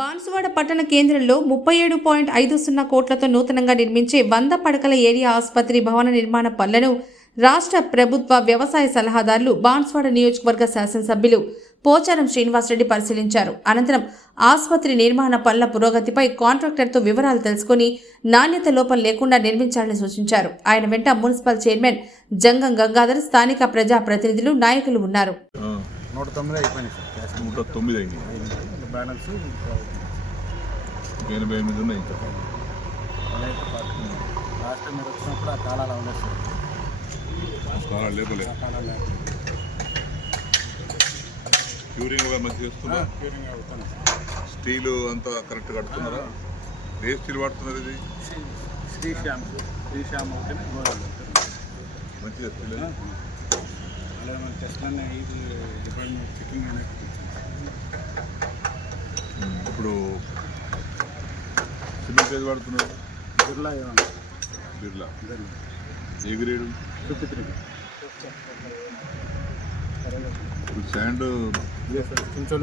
బాన్సువాడ పట్టణ కేంద్రంలో 37.50 కోట్లతో నూతనంగా నిర్మించే 100 పడకల ఏరియా ఆసుపత్రి భవన నిర్మాణ పనులను రాష్ట్ర ప్రభుత్వ వ్యవసాయ సలహాదారులు బాన్సువాడ నియోజకవర్గ శాసనసభ్యులు పోచారం శ్రీనివాసరెడ్డి పరిశీలించారు. అనంతరం ఆసుపత్రి నిర్మాణ పనుల పురోగతిపై కాంట్రాక్టర్తో వివరాలు తెలుసుకుని నాణ్యత లోపం లేకుండా నిర్మించాలని సూచించారు. ఆయన వెంట మున్సిపల్ చైర్మన్ జంగం గంగాధర్, స్థానిక ప్రజా ప్రతినిధులు, నాయకులు ఉన్నారు. 109 అయిపోయినాయి సార్. 109 అయినాయి. బ్యాలెన్స్ 88 ఉన్నాయి. లాస్ట్ టైం మీరు వచ్చినప్పుడు ఆ కాలాలు అవ్వలేదు సార్. కాలాలు లేపలే. క్యూరింగ్ మంచిగా చేస్తున్నా. క్యూరింగ్ అవుతాను. స్టీలు అంతా కరెక్ట్ కడుతున్నారా? ఏ స్టీల్ వాడుతున్నారు? ఇది శ్రీశ్యామ్ అవుతేనే గోదావరి మంచిగా స్టీల్. అలాగే మన టెస్ట్లన్నీ ఇది డిపార్ట్మెంట్ చెకింగ్ అనేది. ఇప్పుడు సిమెంట్ ఏది వాడుతున్నారు? బిర్లా. ఏ గ్రేడు? 53. ఇప్పుడు శాండ్ కొంచెం